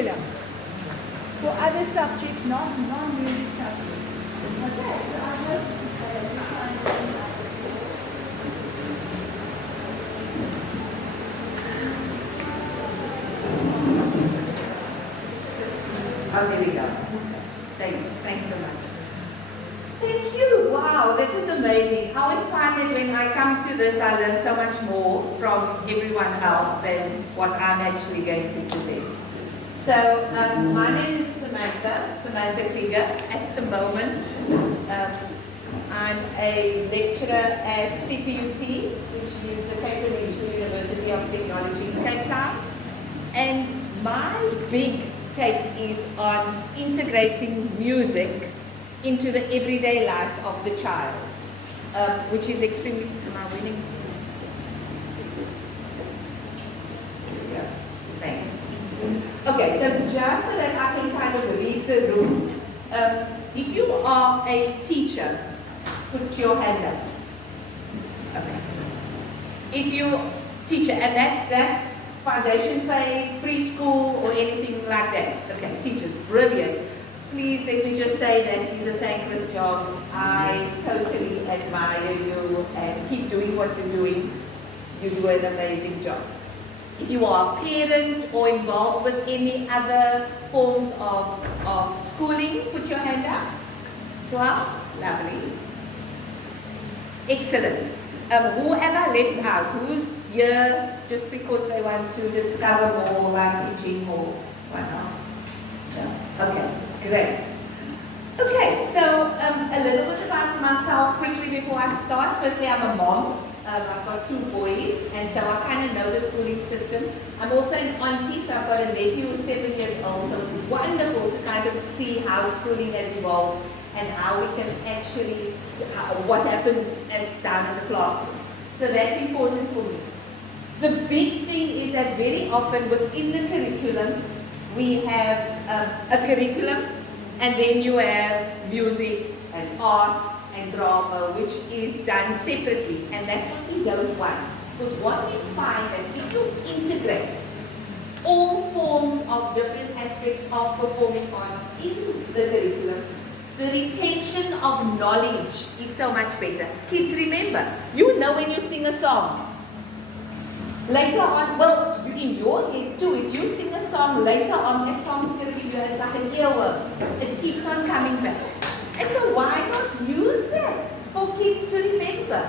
curriculum for other subjects, non-music subjects. Okay, so I hope oh, there we go. Thanks so much. Thank you. Wow, that was amazing. I always find that when I come to this, I learn so much more from everyone else than what I'm actually going to present. So, my name is Samantha Kriger. At the moment, I'm a lecturer at CPUT, which is the Cape Provincial University of Technology in Cape Town. And my big take is on integrating music into the everyday life of the child, which is extremely, am I winning? Yeah, thanks. Okay, so just so that I can kind of read the room, if you are a teacher, put your hand up. Okay. If you teacher, and that's foundation phase, preschool, or anything like that. Okay, teachers, brilliant. Please let me just say that it's a thankless job. I totally admire you and keep doing what you're doing. You do an amazing job. If you are a parent or involved with any other forms of schooling, put your hand up. So, lovely. Excellent. Whoever left out, who's here just because they want to discover more about teaching or whatnot? No? Okay, great. Okay, so a little bit about myself quickly before I start. Firstly, I'm a mom. I've got 2 boys, and so I kind of know the schooling system. I'm also an auntie, so I've got a nephew who's 7 years old, so it's wonderful to kind of see how schooling has evolved and how we can actually, what happens down in the classroom. So that's important for me. The big thing is that very often within the curriculum, we have a curriculum, and then you have music and art and drama, which is done separately, and that's what we don't want. Because what we find that if you integrate all forms of different aspects of performing arts in the curriculum, the retention of knowledge is so much better. Kids, remember, you know when you sing a song. Later on, well, in your head too, if you sing a song later on, that song is going to be like an earworm. It keeps on coming back. And so why not use that for kids to remember,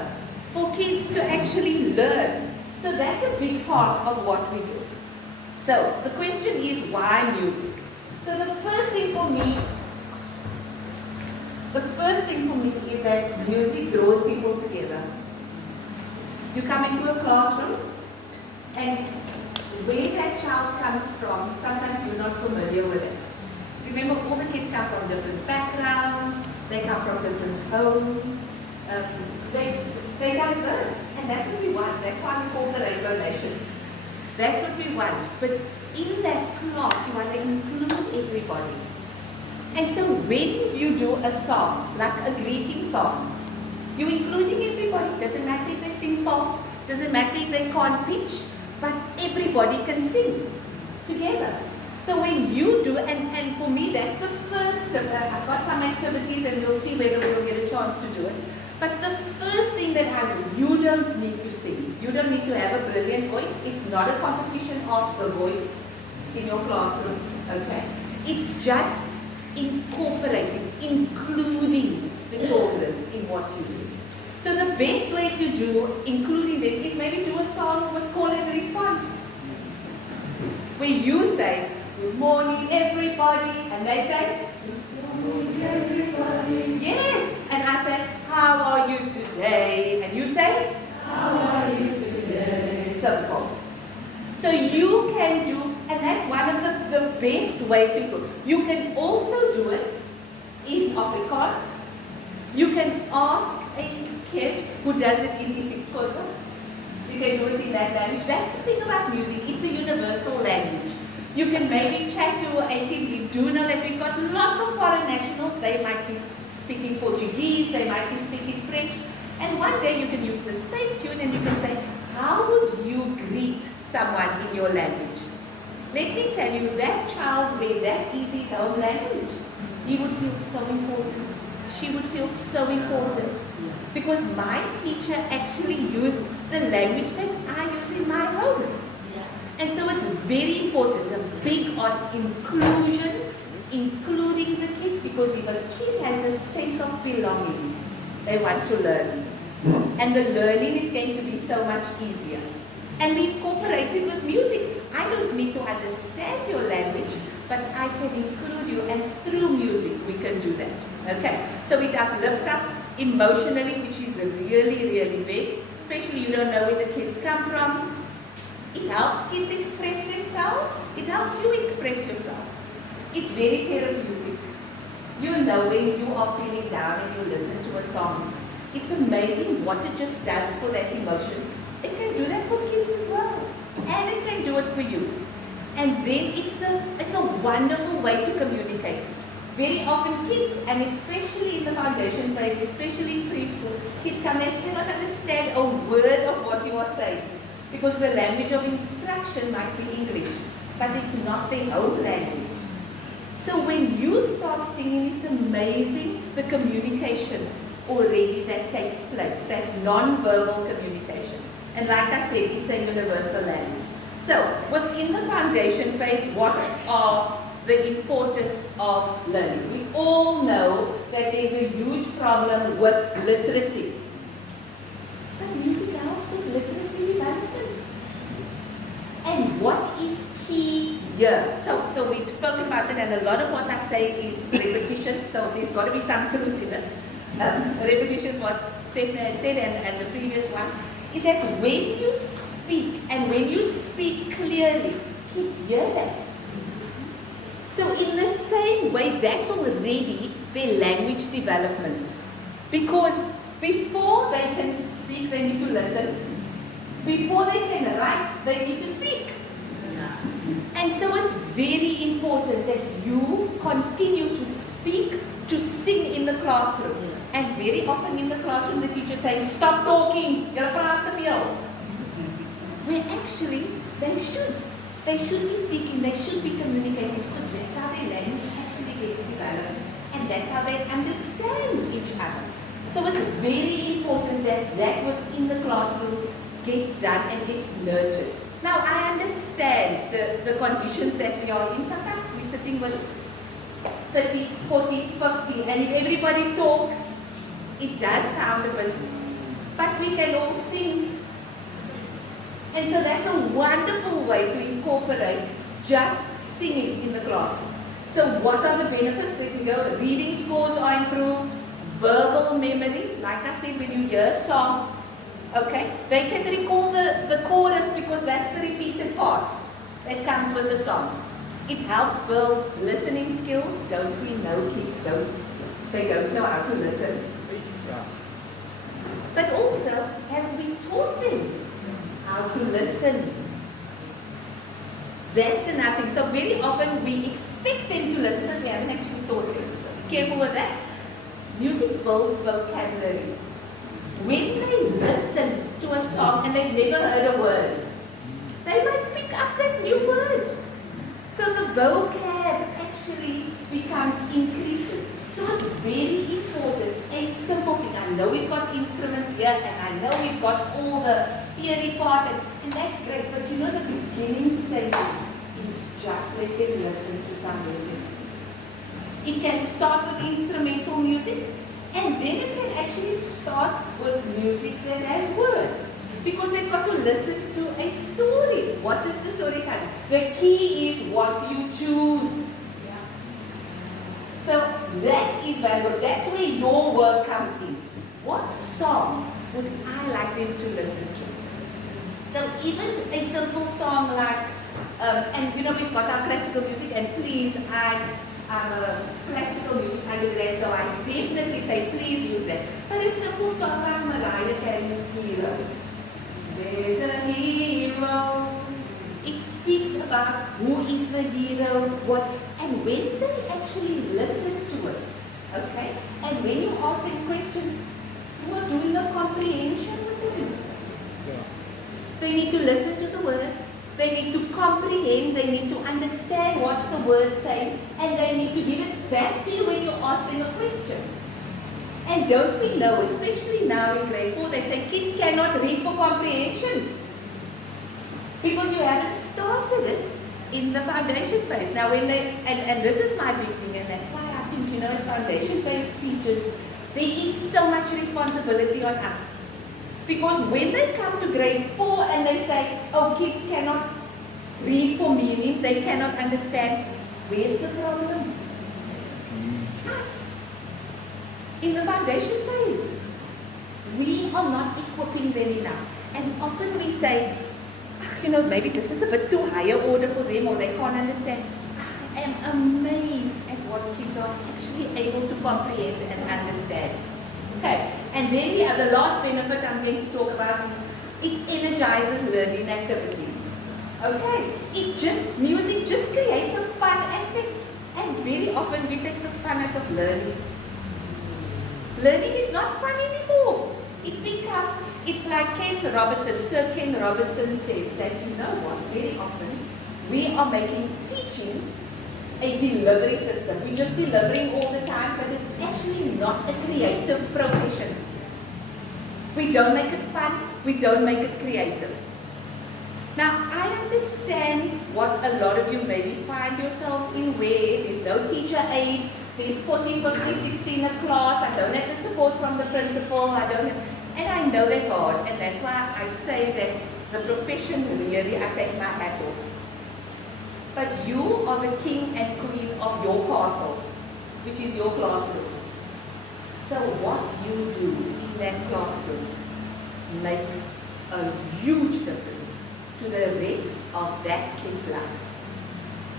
for kids to actually learn? So that's a big part of what we do. So the question is, why music? So the first thing for me is that music draws people together. You come into a classroom, and where that child comes from, sometimes you're not familiar with it. Remember, all the kids come from different backgrounds, they come from different homes, they diverse, and that's what we want. That's why we call the Rainbow Nation. That's what we want. But in that class, you want to include everybody. And so when you do a song, like a greeting song, you're including everybody. Doesn't matter if they sing false, doesn't matter if they can't pitch, but everybody can sing together. So when you do, and for me that's the first, I've got some activities and we'll see whether we'll get a chance to do it. But the first thing that I do, you don't need to sing. You don't need to have a brilliant voice. It's not a competition of the voice in your classroom, okay? It's just incorporating, including the children in what you do. So the best way to do including them is maybe do a song with call and response. Where you say, good morning everybody, and they say, good morning everybody. Yes, and I say, how are you today? And you say, how are you today? Simple. So you can do, and that's one of the best ways to do. You can also do it in Afrikaans. You can ask a kid who does it in isiXhosa. You can do it in that language. That's the thing about music. It's a universal language. You can maybe chat to a kid. We do know that we've got lots of foreign nationals. They might be speaking Portuguese. They might be speaking French. And one day you can use the same tune and you can say, how would you greet someone in your language? Let me tell you, that child where that is his own language, he would feel so important. She would feel so important. Because my teacher actually used the language that I use in my home. And so it's very important, I'm big on inclusion, including the kids, because if a kid has a sense of belonging, they want to learn. And the learning is going to be so much easier. And we incorporate it with music. I don't need to understand your language, but I can include you, and through music we can do that. Okay? So it uplifts us emotionally, which is really, really big. Especially you don't know where the kids come from. It helps kids express themselves. It helps you express yourself. It's very therapeutic. You know when you are feeling down and you listen to a song. It's amazing what it just does for that emotion. It can do that for kids as well. And it can do it for you. And then it's a wonderful way to communicate. Very often kids, and especially in the foundation phase, especially in preschool, kids come and cannot understand a word of what you are saying. Because the language of instruction might be English, but it's not their own language. So when you start singing, it's amazing the communication already that takes place, that non-verbal communication. And like I said, it's a universal language. So within the foundation phase, what are the importance of learning? We all know that there's a huge problem with literacy. But music helps with literacy development. And what is key here? So we've spoken about it, and a lot of what I say is repetition. So there's got to be some truth in it. Repetition, what Stephanie had said, and the previous one, is that when you speak, and when you speak clearly, kids hear that. So in the same way, that's already their language development. Because before they can speak, they need to listen. Before they can write, they need to speak. And so it's very important that you continue to speak, to sing in the classroom. And very often in the classroom, the teacher is saying, stop talking, you're praat te veel. Where actually, they should. They should be speaking, they should be communicating, because that's how their language actually gets developed. And that's how they understand each other. So it's very important that that within the classroom gets done and gets nurtured. Now, I understand the conditions that we are in. Sometimes we're sitting with 30, 40, 50, and if everybody talks, it does sound a bit, but we can all sing. And so that's a wonderful way to incorporate just singing in the classroom. So what are the benefits? Let me go. Reading scores are improved. Verbal memory, like I said, when you hear a song, okay, they can recall the chorus because that's the repeated part that comes with the song. It helps build listening skills. Don't we know kids don't know how to listen? But also, have we taught them how to listen? That's another thing. So very often we expect them to listen, but we haven't actually taught them. So be careful with that. Music builds vocabulary. When they listen to a song and they've never heard a word, they might pick up that new word. So the vocab actually increases. So it's very important, a simple thing. I know we've got instruments here, and I know we've got all the theory part, and that's great, but you know the beginning stages is just let them listen to some music. It can start with instrumental music, and then it can actually start with music that has words. Because they've got to listen to a story. What is the story kind? The key is what you choose. Yeah. So that is valuable. That's where your work comes in. What song would I like them to listen to? So even a simple song like, and you know we've got our classical music, and please, I'm a classical music undergrad, so I definitely say please use that. But a simple song like Mariah Carey's Hero. There's a hero. It speaks about who is the hero, what, and when they actually listen to it, okay, and when you ask them questions, you are doing a comprehension with them. Yeah. They need to listen to the words, They need to comprehend, they need to understand what's the word saying, and they need to give it back to you when you ask them a question. And don't we know, especially now in grade 4, they say kids cannot read for comprehension because you haven't started it in the foundation phase. Now when they, and this is my big thing, and that's why I think, as foundation phase teachers, there is so much responsibility on us. Because when they come to grade 4 and they say, oh, kids cannot read for meaning, they cannot understand, where's the problem? Us. In the foundation phase, we are not equipping them enough. And often we say, maybe this is a bit too higher order for them, or they can't understand. I am amazed at what kids are actually able to comprehend and understand. Okay, and then the last benefit I'm going to talk about is it energizes learning activities. Okay, music just creates a fun aspect, and very often we take the fun out of learning. Learning is not fun anymore. It's like Sir Ken Robinson says that, very often we are making teaching a delivery system. We're just delivering all the time, but it's actually not a creative profession. We don't make it fun, we don't make it creative. Now, I understand what a lot of you maybe find yourselves in, where there's no teacher aid, there's 40, 50, 60 in a class, I don't have the support from the principal, and I know that's hard, and that's why I say that the profession really, I take my hat off. But you are the king and queen of your castle, which is your classroom. So what you do in that classroom makes a huge difference to the rest of that kid's life.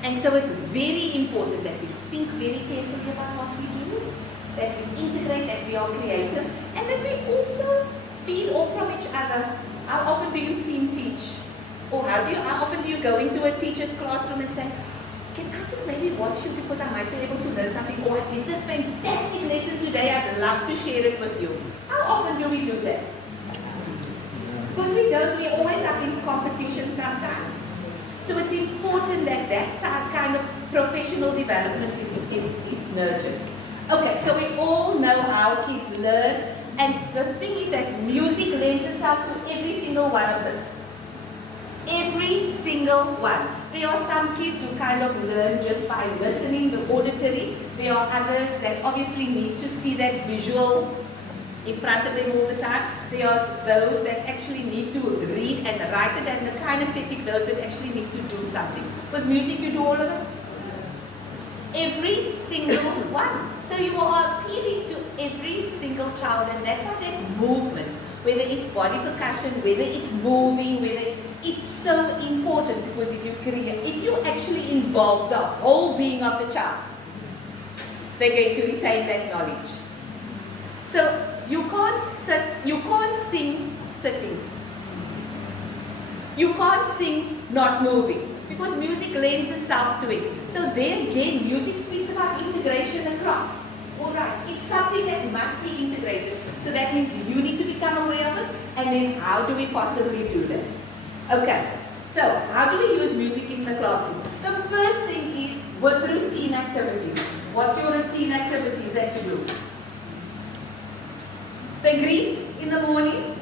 And so it's very important that we think very carefully about what we do, that we integrate, that we are creative, and that we also feed off from each other. How often do you team teach? Or how often do you go into a teacher's classroom and say, can I just maybe watch you because I might be able to learn something, or I did this fantastic lesson today, I'd love to share it with you. How often do we do that? Because we always are in competition sometimes. So it's important that that's our kind of professional development is nurtured. Okay, so we all know how kids learn, and the thing is that music lends itself to every single one of us. Every single one. There are some kids who kind of learn just by listening, the auditory. There are others that obviously need to see that visual in front of them all the time. There are those that actually need to read and write it, and the kinesthetic, those that actually need to do something. With music, you do all of it. Every single one. So you are appealing to every single child, and that's why that movement, whether it's body percussion, whether it's moving, it's so important, because if you actually involve the whole being of the child, they're going to retain that knowledge. So you can't sing sitting. You can't sing not moving, because music lends itself to it. So there again, music speaks about integration across. Alright, it's something that must be integrated. So that means you need to become aware of it, and then how do we possibly do that? Okay, so how do we use music in the classroom? The first thing is with routine activities. What's your routine activities that you do? They greet in the morning,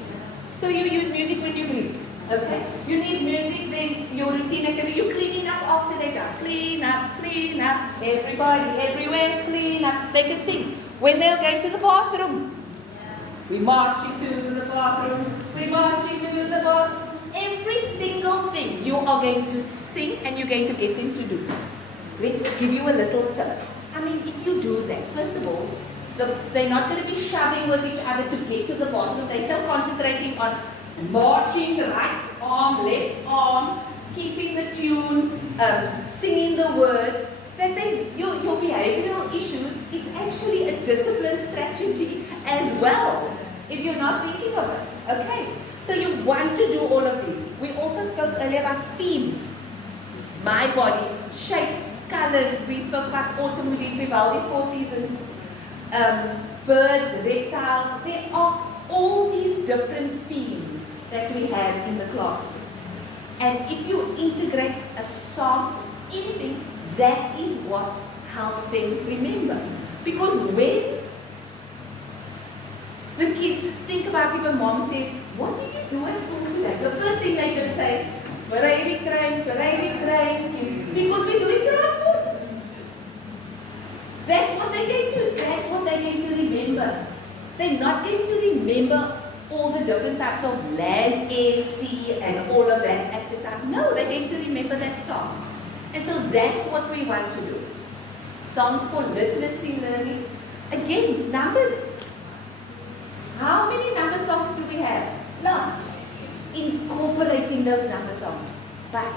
so you use music when you greet. Okay? You need music, then your routine activity, you're cleaning up after they're done. Clean up, everybody, everywhere, clean up. They can sing. When they're going to the bathroom, we marching to the bathroom, we marching to the bathroom. Every single thing you are going to sing and you're going to get them to do. Let me give you a little tip. I mean, if you do that, first of all, they're not going to be shoving with each other to get to the bathroom. They're so concentrating on marching, right arm, left arm, keeping the tune, singing the words, that your behavioral issues, it's actually a discipline strategy as well, if you're not thinking of it. Okay? So you want to do all of these. We also spoke earlier about themes. My body, shapes, colors. We spoke about autumn, Vivaldi's 4 seasons, birds, reptiles. There are all these different themes that we have in the classroom. And if you integrate a song, anything, that is what helps them remember. Because when the kids think about if a mom says, what did you do at school today? The first thing they can say, Swarairik train, because we're doing transport. That's what they're going to remember. They're not going to remember all the different types of land, air, sea, and all of that at the time. No, they're going to remember that song. And so that's what we want to do. Songs for literacy learning. Again, numbers. How many number songs do we have? Lots. Incorporating those number songs. But,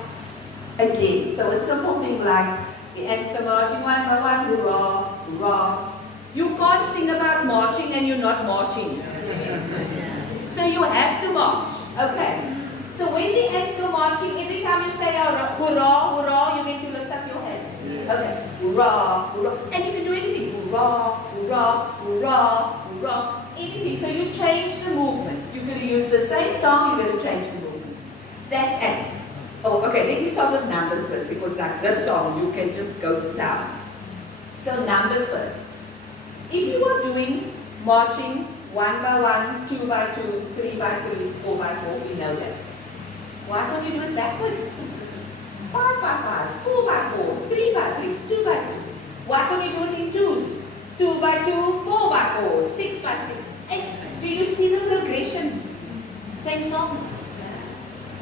again, so a simple thing like the ants go marching one by one, hurrah, hurrah. You can't sing about marching and you're not marching. So you have to march. Okay. So when the ants go marching, every time you say hurrah, hurrah, you need to lift up your hand. Okay. Hurrah, hurrah. And you can do anything. Hurrah, hurrah, hurrah, hurrah. Anything. So you change the movement. You're going to use the same song, you're going to change the movement. That's ants. Oh, okay, let me start with numbers first, because like this song, you can just go to town. So numbers first. If you are doing marching 1 by 1, 2 by 2, 3 by 3, 4 by 4, we know that. Why don't you do it backwards? 5 by 5, 4 by 4, 3 by 3, 2 by 2. Why don't you do it in twos? 2 by 2, 4 by 4, 6 by 6. And do you see the progression? Same song.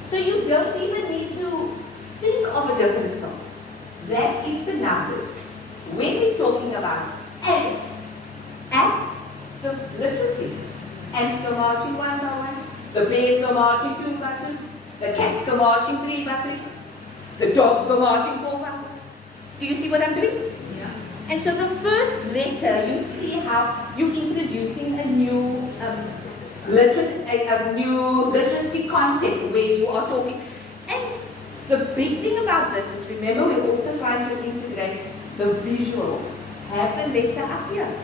So you don't even need to think of a different song. That is the numbers. When we're talking about ants and the literacy, ants go marching 1 by 1, the bears go marching 2 by 2, the cats go marching 3 by 3, the dogs go marching 4 by 4. Do you see what I'm doing? Yeah. And so the first letter, you see how you're introducing a new literacy concept where you are talking. And the big thing about this is, remember, we're also trying to integrate the visual. Have the letter up here. Yes.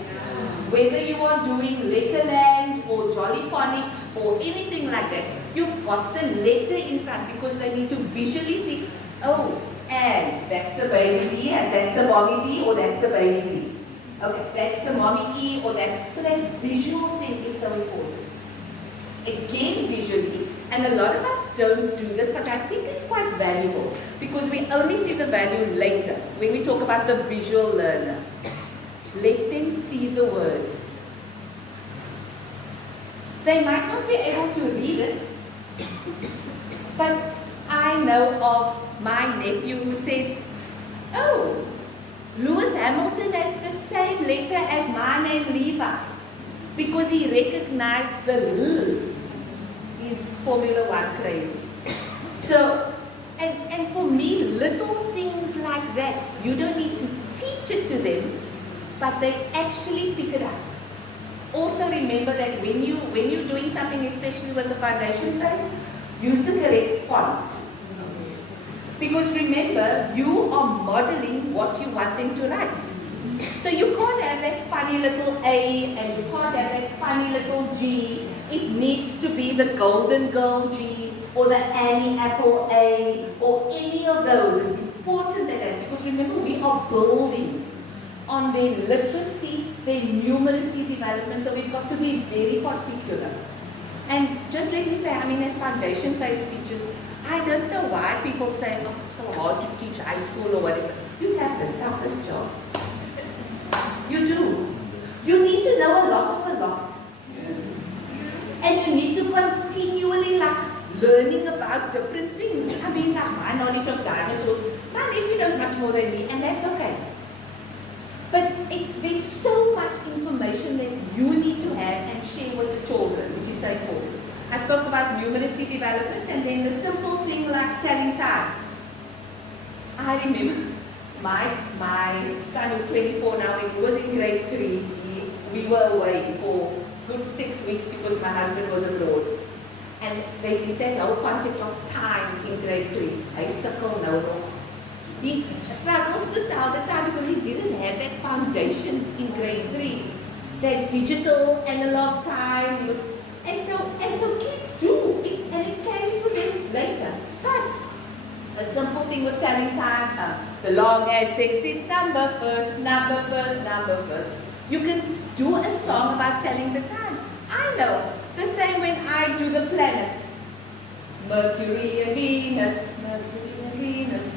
Whether you are doing Letterland or Jolly Phonics or anything like that, you've got the letter in front because they need to visually see, oh, and that's the baby D, and that's the mommy D, or that's the baby D. Okay, that's the mommy E, or that. So that visual thing is so important. Again, visually, and a lot of us don't do this, but I think it's quite valuable because we only see the value later when we talk about the visual learner. Let them see the words. They might not be able to read it, but I know of my nephew who said, oh, Lewis Hamilton has the same letter as my name Levi, because he recognized the L. He's Formula One crazy. So, and for me, little things like that, you don't need to teach it to them, but they actually pick it up. Also remember that when you're doing something, especially with the foundation phase, use the correct font. Because remember, you are modeling what you want them to write. So you can't have that funny little A and you can't have that funny little G. It needs to be the Golden Girl G or the Annie Apple A or any of those. It's important that that's because remember, we are building on their literacy, their numeracy development, so we've got to be very particular. And just let me say, I mean, as foundation phase teachers, I don't know why people say, oh, it's so hard to teach high school or whatever. You have the toughest job. You do. You need to know a lot of a lot. And you need to continually learning about different things. I mean, like my knowledge of dinosaurs, my nephew knows much more than me, and that's okay. But there's so much information that you need to have and share with the children, which is so important. I spoke about numeracy development and then the simple thing like telling time. I remember my son who's 24 now, when he was in grade 3, we were away for good 6 weeks because my husband was abroad. And they did that whole concept of time in grade 3. I circle no more. He struggles to tell the time because he didn't have that foundation in grade 3. That digital analog time. And so kids do, and it carries with them later. But simple thing with telling time. The long ad says it's number first, number first, number first. You can do a song about telling the time. I know. The same when I do the planets. Mercury and Venus,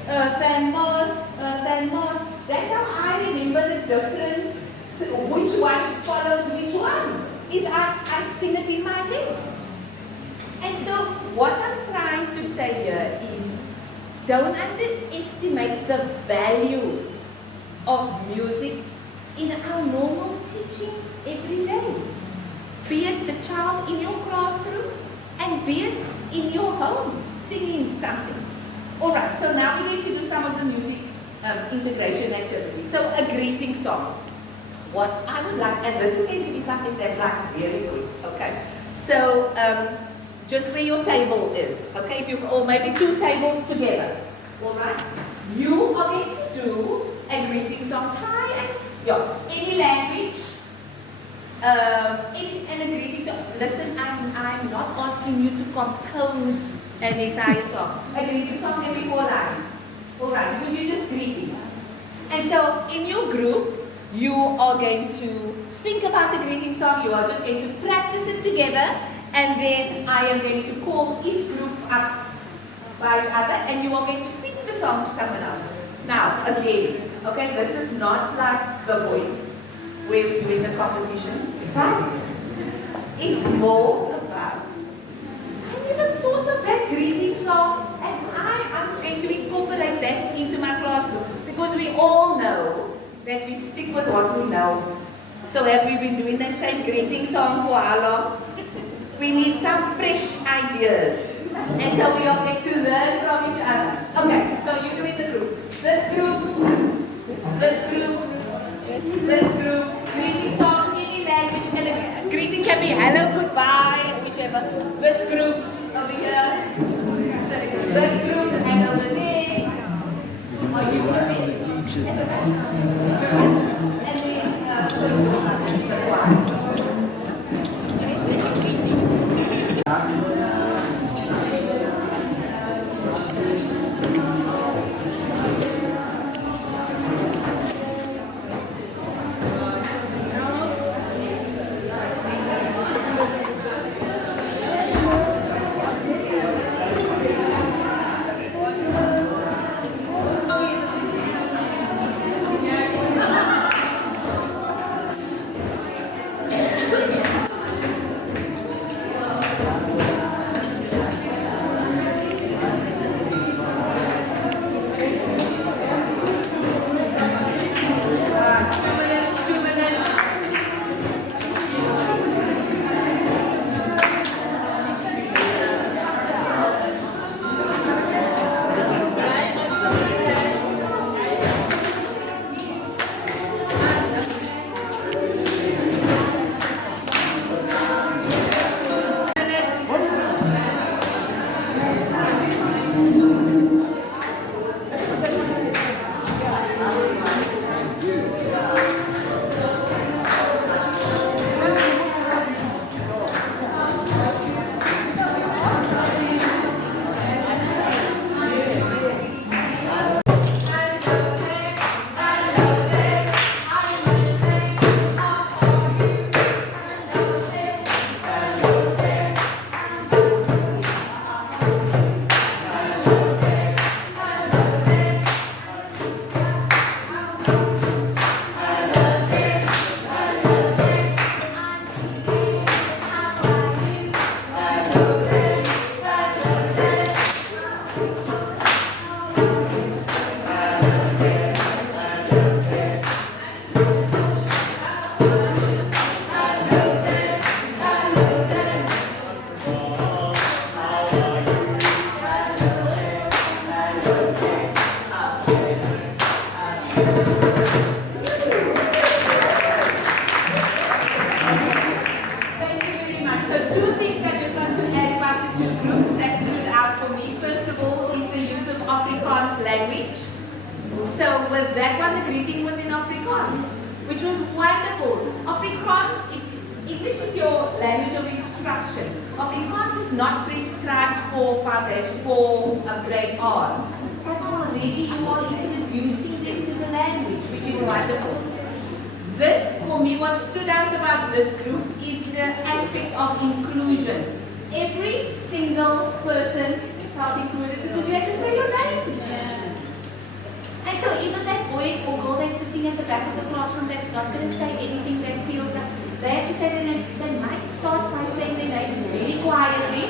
Earth and Mars, Earth and Mars. That's how I remember the difference, which one follows which one. Is I sing it in my head. And so what I'm trying to say here is, don't underestimate the value of music in our normal teaching every day. Be it the child in your classroom and be it in your home singing something. Alright, so now we need to do some of the music integration activities. So a greeting song. What I would like, and this is going to be something that's like really good, okay? So just where your table is, okay? If you, or maybe two tables together, alright? You are going to do a greeting song. Try and, yeah, any language, and a greeting song. Listen, I'm not asking you to compose an entire song. A greeting song can be 4 lines, alright? Because you're just greeting. And so in your group, you are going to think about the greeting song. You are just going to practice it together. And then I am going to call each group up by each other, and you are going to sing the song to someone else. Now, again, okay, this is not like The Voice, where we're doing the competition, but it's more about, I never thought of that greeting song, and I'm going to incorporate that into my classroom, because we all know that we stick with what we know. So have we been doing that same greeting song for how long? We need some fresh ideas. And so we are going to learn from each other. Okay, so you do in the group. This group, this group, this group. Greeting song, any language, and a greeting can be hello, goodbye, whichever. This group over here. This group and over there. Are you with me? And then, with that one, the greeting was in Afrikaans, which was wonderful. Afrikaans, English is your language of instruction. Afrikaans is not prescribed for foundation, for grade R. but already you are introducing them to the language, which is wonderful. This, for me, what stood out about this group is the aspect of inclusion. Every single person felt included because you had to say your name. Yeah. And so even that boy or girl that's sitting at the back of the classroom that's not going to say anything that feels like, they have to say their name. They might start by saying their name very quietly,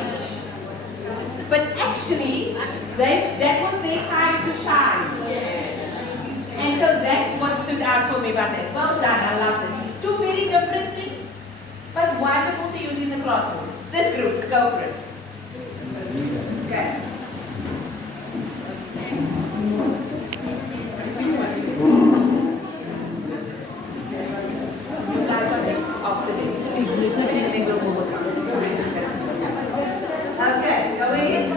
but actually, that was their time to shine. And so that's what stood out for me about that. Well done, I love it. Two very different things, but wonderful to use in the classroom. This group, go for it. Okay. You guys are next after them. And then we'll move on. Okay, go ahead.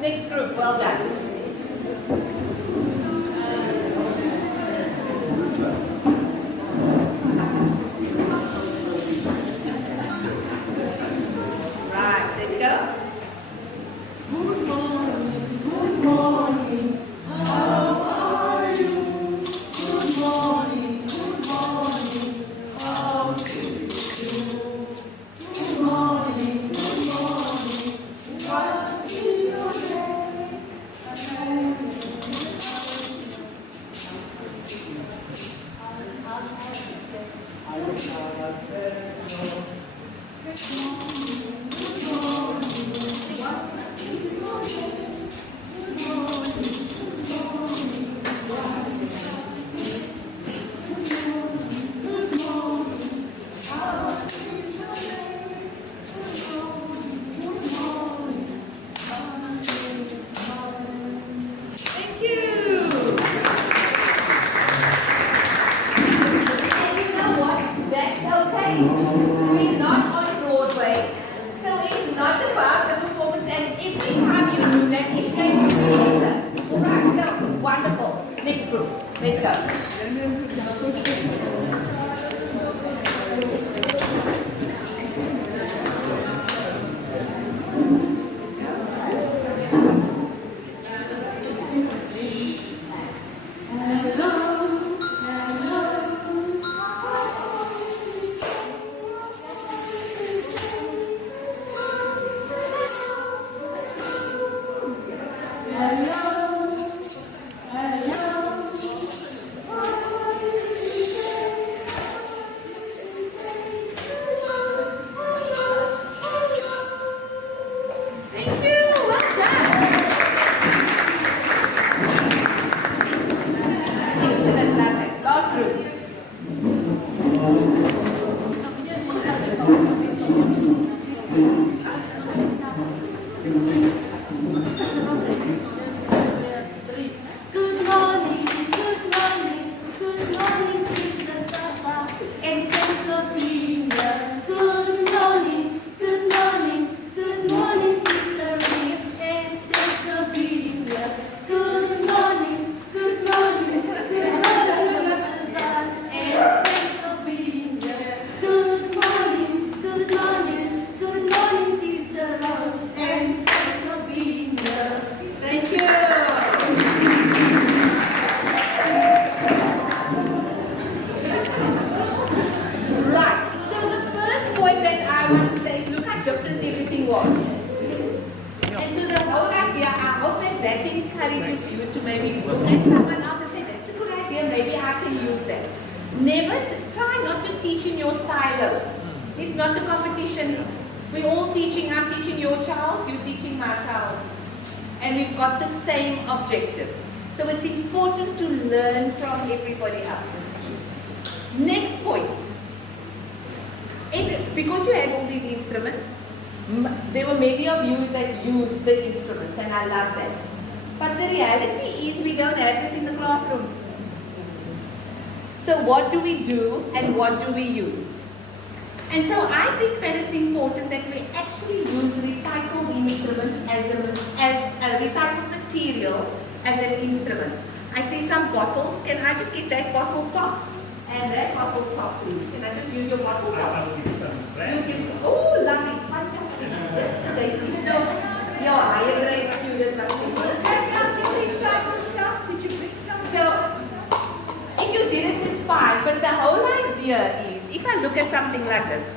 Next group, well done. Right, let's go. Good morning, how are you? Good morning, how do you do? Good morning, what is your name? Thank you. And you know what? That's okay. We're not on Broadway. So it's not about the performance, and every time you do that, it's going to be better. Alright, so wonderful. Next group. Let's go. Thank you. Well done. Excellent. Perfect. Last group. Good morning, Teacher Sasa, and thanks for being here. Good morning, Teacher Reese, and thanks for being here. Good morning, Teacher Sasa, and thanks for being here. Good morning, Teacher Rose, and thanks for being here. Thank you. Right. So the first point that I want to say is look how different everything was. And so the whole idea, I hope that encourages you to maybe look at someone else and say, that's a good idea, maybe I can use that. Never try not to teach in your silo. It's not a competition. We're all teaching, I'm teaching your child, you're teaching my child. And we've got the same objective. So it's important to learn from everybody else. Next point. Because you had all these instruments, there were many of you that used the instruments, and I love that. But the reality is we don't have this in the classroom. So what do we do and what do we use? And so I think that it's important that we actually use recycled instruments as a recycled material as an instrument. I see some bottles. Can I just get that bottle top? And that bottle top, please. Can I just use your bottle top? I'll give you some. Oh, lovely. Fantastic. Yesterday, we still, your higher grade student, lovely. Did you bring some? So, if you did it, it's fine. But the whole idea is, if I look at something like this,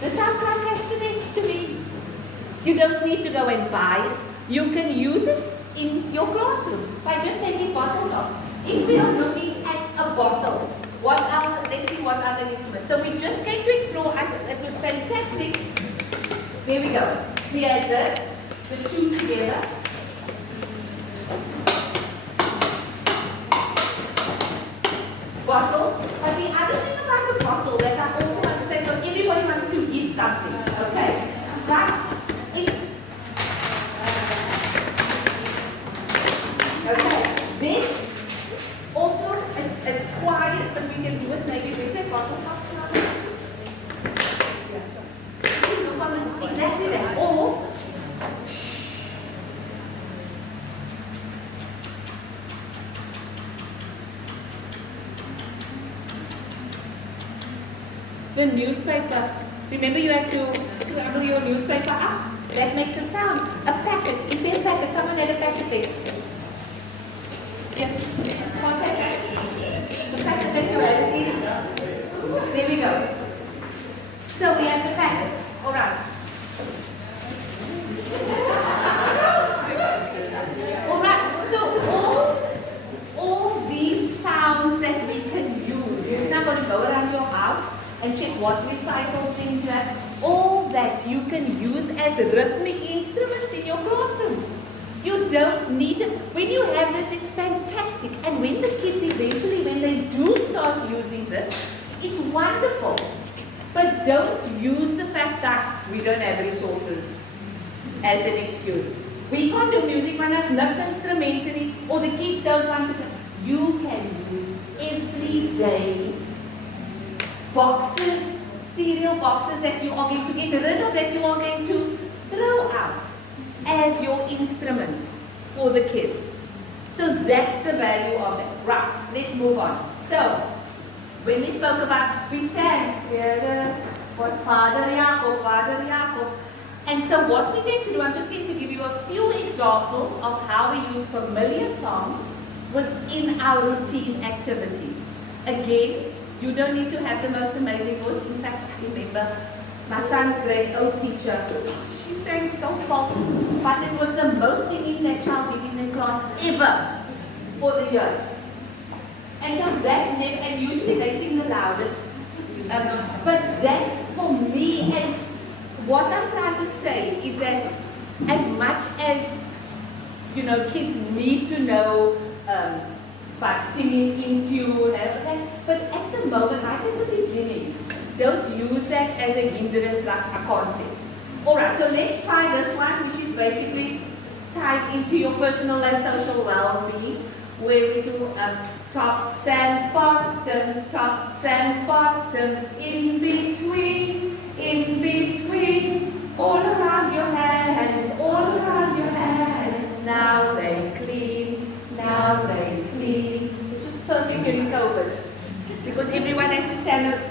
this sounds like castanets to me. You don't need to go and buy it. You can use it in your classroom by just taking bottle tops. If we are looking at a bottle, what else? Let's see what other instruments. So we just came to explore. It was fantastic. There we go. We had this, the two together. Bottles. But the other thing about the bottle that I also want to say, so everybody wants to eat something, okay? But it's okay. Then also it's quiet, but we can do it maybe with a bottle top. Exactly that. Or the newspaper. Remember you had to scramble your newspaper up? That makes a sound. A packet. Is there a packet? Someone had a packet there. Yes. What's that? The packet that you had in. There we go. So we have the packets. All right. All right. So all these sounds that we can use. You're not going to go around your house and check what recycled things you have. All that you can use as rhythmic instruments in your classroom. You don't need it. When you have this, it's fantastic. And when the kids eventually, when they do start using this, it's wonderful. But don't use the fact that we don't have resources as an excuse. We can't do music when there's niks instrumentally, or the kids don't want to. You can use everyday boxes, cereal boxes that you are going to get rid of, that you are going to throw out as your instruments for the kids. So that's the value of it. Right, let's move on. So, when we spoke about, we sang, what Father Jacob. And so what we're going to do, I'm just going to give you a few examples of how we use familiar songs within our routine activities. Again, you don't need to have the most amazing voice. In fact, I remember my son's grade 0 teacher, she sang so false, but it was the most singing that child did in the class ever for the year. And so that, and usually they sing the loudest. But that for me, and what I'm trying to say is that as much as, kids need to know about singing in tune and everything, but at the moment, right at the beginning, don't use that as a hindrance like a concept. Alright, so let's try this one, which is basically ties into your personal and social well-being, where we do tops and bottoms, in between, all around your hands, now they clean. This was perfect in COVID, because everyone had to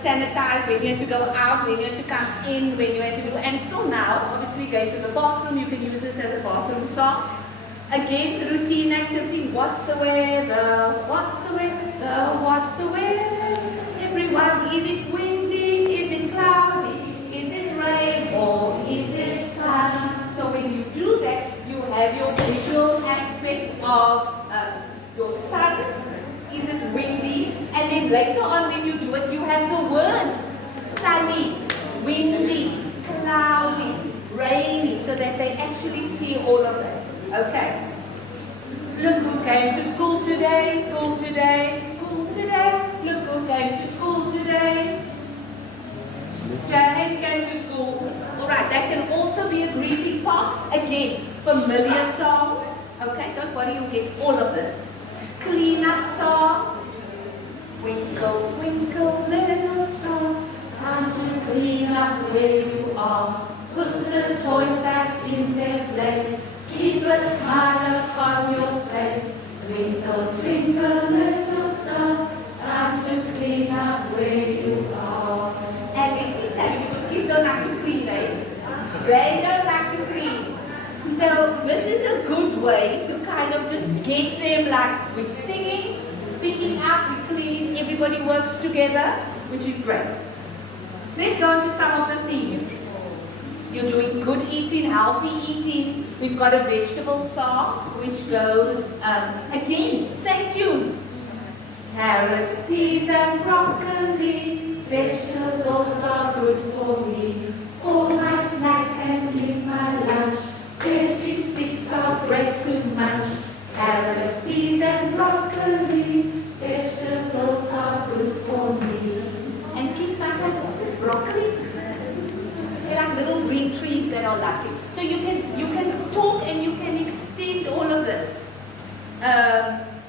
sanitize when you had to go out, when you had to come in, when you had to do, and still now, obviously going to the bathroom, you can use this as a bathroom song. Again, routine activity. What's the weather? Everyone, is it windy? Is it cloudy? Is it rain? Or is it sun? So when you do that, you have your visual aspect of your sun Is it windy? And then later on when you do it, you have the words sunny, windy, cloudy, rainy, so that they actually see all of that. Okay. Look who came to school today, school today, school today. Look who came to school today. James came to school. Alright, that can also be a greeting song. Again, familiar songs. Okay, don't worry, you'll get all of this. Clean up song. Twinkle, twinkle, little star. Time to clean up where you are. Put the toys back in their place. Keep a smile upon your face. Twinkle, twinkle, little star. Time to clean up where you are. And let me tell you, because kids don't like to clean, right? They don't like to clean. So this is a good way to kind of just get them like we're singing, picking up, we clean, everybody works together, which is great. Let's go into some of the themes. You're doing good eating, healthy eating. We've got a vegetable song which goes, again, same tune. Carrots, peas and broccoli, vegetables are good for me. For my snack and in my lunch, veggie sticks are great to munch. Carrots, peas and broccoli, vegetables are good for me. And kids might say, what is broccoli? They're like little green trees that are lucky. So you can talk and you can extend all of this.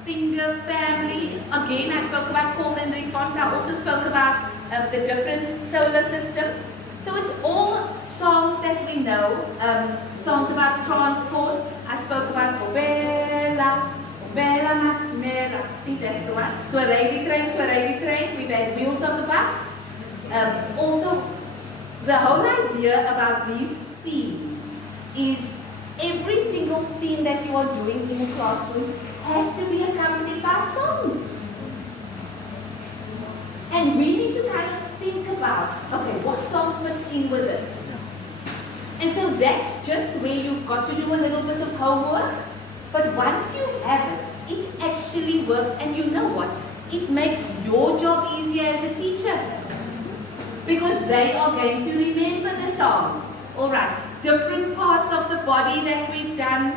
Finger family. Again, I spoke about call and response. I also spoke about the different solar system. So it's all songs that we know. Songs about transport. I spoke about Bella, Bella Matnera. I think that's the one. Swareli train. We've had wheels on the bus. Also, the whole idea about these themes is every single theme that you are doing in the classroom has to be accompanied by a song. And we need to kind of think about, okay, what song fits in with this? And so that's just where you've got to do a little bit of homework. But once you have it, it actually works. And you know what? It makes your job easier as a teacher. Because they are going to remember the songs. All right, different parts of the body that we've done.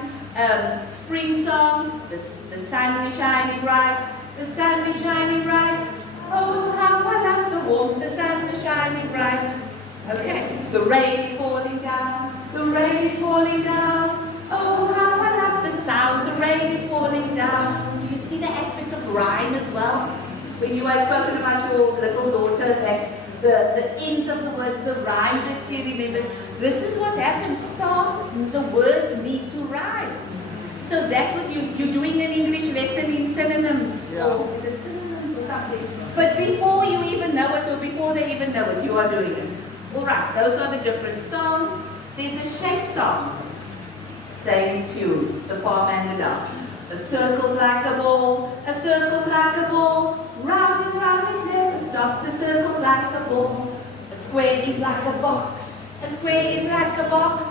Spring song, the sun is shining bright, the sun is shining bright. Oh, how I love the warmth, the sun is shining bright. Okay, the rain is falling down, the rain is falling down. Oh, how I love the sound, the rain is falling down. Do you see the aspect of rhyme as well? When you had spoken about your little daughter, that the ends of the words, the rhyme that she remembers. This is what happens. Songs, the words need to rhyme. So that's what you're doing an English lesson in synonyms. Yeah. Or is it synonyms or something? But before you even know it, or before they even know it, you are doing it. Alright, those are the different songs. There's a shape song. Same tune, the farm and the dog. A circle's like a ball, a circle's like a ball. Round and round it never stops, a circle's like a ball. A square is like a box, a square is like a box.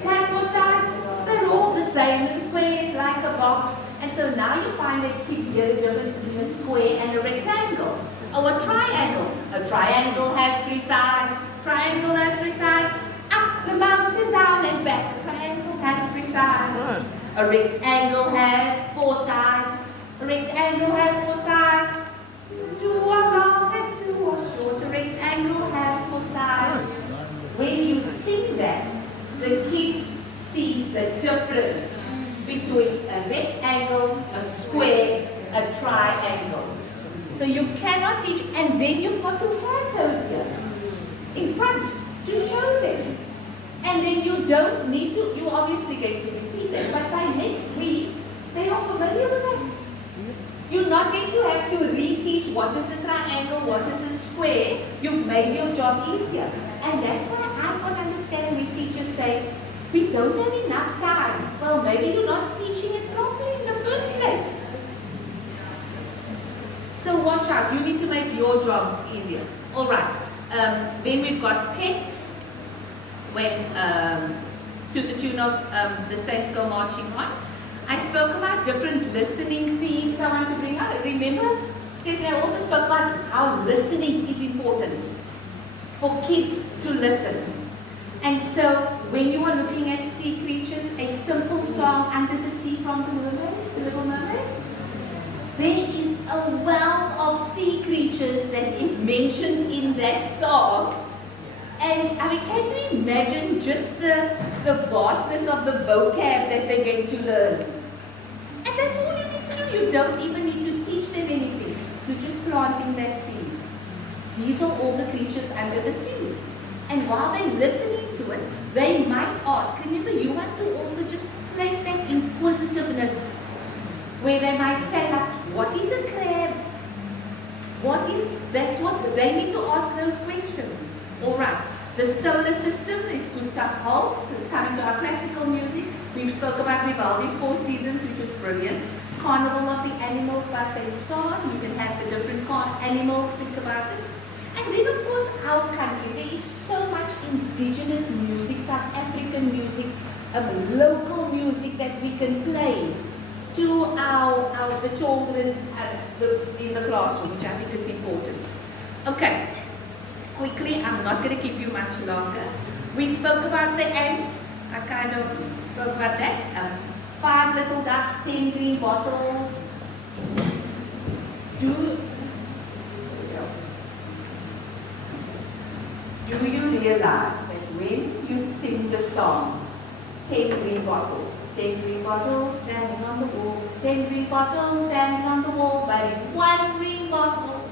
It has four sides, they're all the same. The square is like a box. And so now you find that kids hear the difference between a square and a rectangle. Or a triangle. A triangle has three sides. Triangle has three sides. Up the mountain, down and back. A triangle has three sides. A rectangle has four sides. A rectangle has four sides. Two are long and two are short. A rectangle has four sides. When you sing that, the kids see the difference between a rectangle, a square, a triangle. So you cannot teach, and then you've got to have those here in front to show them. And then you don't need to, you obviously get to repeat them, but by next week, they are familiar with that. You're not going to have to reteach what is a triangle, what is a square. You've made your job easier. And that's why I don't understand when teachers say, we don't have enough time. Well, maybe you're not teaching it properly in the first place. So watch out, you need to make your jobs easier. All right, then we've got pets. When, to the tune of the Saints Go Marching On. I spoke about different listening themes I want to bring out. Remember, Stephanie, I also spoke about how listening is important for kids to listen. And so, when you are looking at sea creatures, a simple song, Under the Sea from the Mermaid, the Little Mermaid, there is a wealth of sea creatures that is mentioned in that song. And I mean, can you imagine just the vastness of the vocab that they're going to learn? And that's all you need to do. You don't even need to teach them anything. You're just planting that seed. These are all the creatures under the sea. And while they're listening to it, they might ask. Remember, you want to also just place that inquisitiveness where they might say, like, what is a crab? That's what they need to ask those questions. All right. The solar system is Gustav Holst, coming to our classical music. We've spoke about Vivaldi's Four Seasons, which was brilliant. Carnival of the Animals by Saint-Saëns. You can have the different animals, think about it. And then, of course, our country. There is so much indigenous music, South African music, local music that we can play to the children in the classroom, which I think is important. Okay. Quickly, I'm not going to keep you much longer. We spoke about the ants. I kind of spoke about that. 5 little ducks, 10 green bottles. Do you realize that when you sing the song, 10 green bottles, 10 green bottles standing on the wall, 10 green bottles standing on the wall, but if 1 green bottle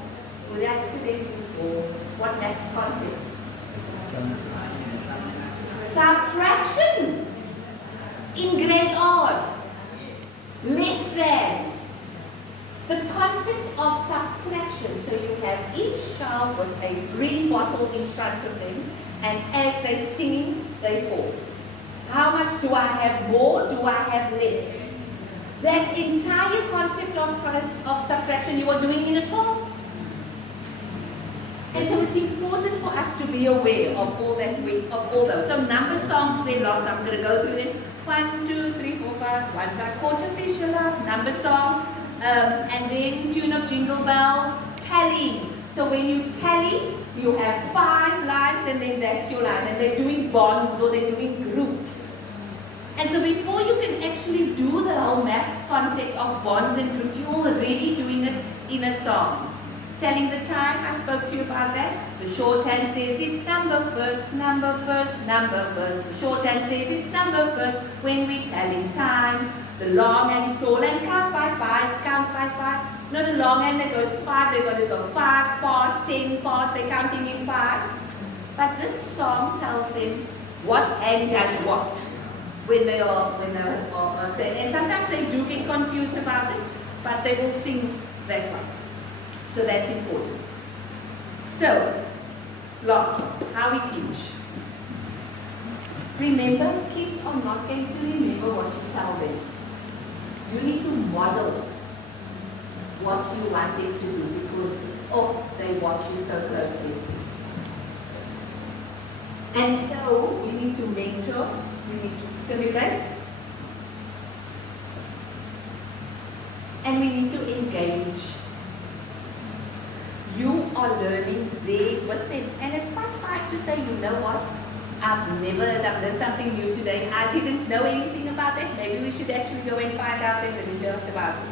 would accidentally fall, what next concept? Subtraction. In grade R. Less than. The concept of subtraction. So you have each child with a green bottle in front of them, and as they sing, they fall. How much do I have more? Do I have less? That entire concept of subtraction you are doing in a song. And so it's important for us to be aware of all those. So number songs, there are lots. I'm going to go through them. 1, 2, 3, 4, 5. Once I caught a fish alive. Number song. And then tune of Jingle Bells. Tallying. So when you tally, you have 5 lines and then that's your line. And they're doing bonds or they're doing groups. And so before you can actually do the whole maths concept of bonds and groups, you're already doing it in a song. Telling the time, I spoke to you about that. The shorthand says it's number first, number first, number first. The shorthand says it's number first when we telling time. The long hand is tall and counts by 5, counts by 5. No, the long hand that goes 5, they're going to go 5, pause, 10, pause, they're counting in 5s. But this song tells them what hand does what when they are saying. And sometimes they do get confused about it, but they will sing that one. So that's important. So, last one, how we teach. Remember, kids are not going to remember what you tell them. You need to model what you want them to do because, they watch you so closely. And so, we need to mentor, we need to stimulate, and we need to engage. You are learning there with them. And it's quite fine to say, you know what, I've learned something new today. I didn't know anything about that. Maybe we should actually go and find out and learn about it.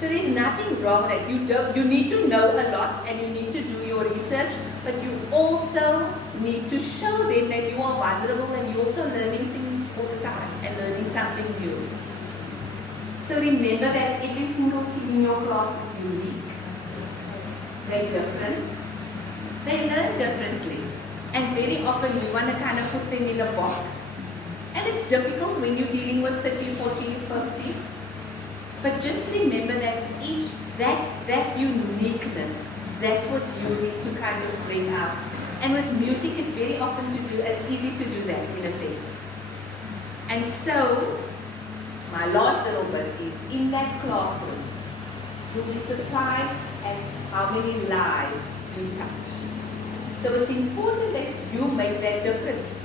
So there's nothing wrong that you need to know a lot and you need to do your research, but you also need to show them that you are vulnerable and you're also learning things all the time and learning something new. So remember that every single kid in your class is unique. They're different. They learn differently. And very often we want to kind of put them in a box. And it's difficult when you're dealing with 30, 40, 50. But just remember that that uniqueness, that's what you need to kind of bring out. And with music, it's very often it's easy to do that in a sense. And so, my last little bit is, in that classroom, you'll be surprised at how many lives you touch. So it's important that you make that difference.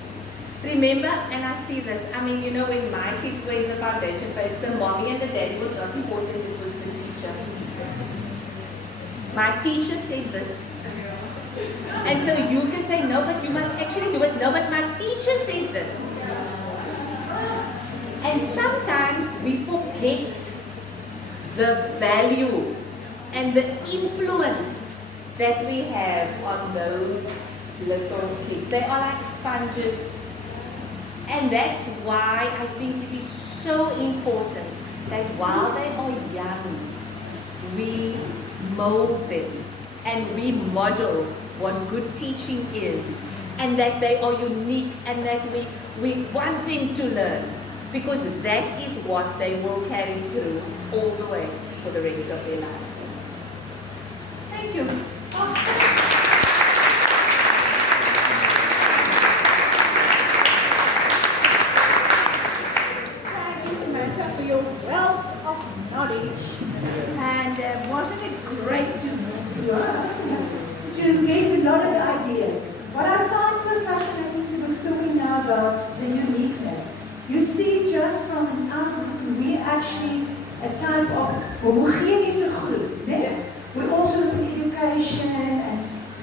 Remember, and I see this, I mean, you know, when my kids were in the foundation phase, the mommy and the daddy was not important, it was the teacher. My teacher said this. And so you can say, no, but you must actually do it. No, but my teacher said this. And sometimes we forget the value and the influence that we have on those little kids. They are like sponges. And that's why I think it is so important that while they are young, we mold them and we model what good teaching is, and that they are unique, and that we want them to learn, because that is what they will carry through all the way for the rest of their lives. Thank you. Thank you, Samantha, for your wealth of knowledge. And wasn't it great to give a lot of ideas? What I find so fascinating, she was talking now about the uniqueness. You see, just from an outlook, we actually a type of homogeneous group. Yeah? We're also in education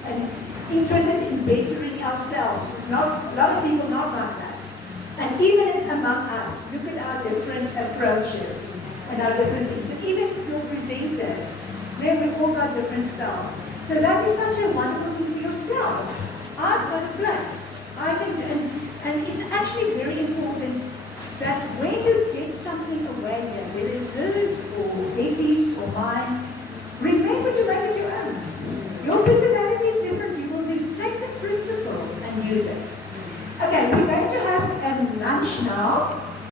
and interested in bettering ourselves. It's not, a lot of people not like that. And even among us, look at our different approaches and our different things. And even your presenters, we all got different styles. So that is such a wonderful thing for yourself. I've got a place. I can do, and it's actually very important that when you get something away here, whether it's hers or Betty's or mine, remember to make it your own. Your personality is different. You will take the principle and use it. Okay, we're going to have lunch now.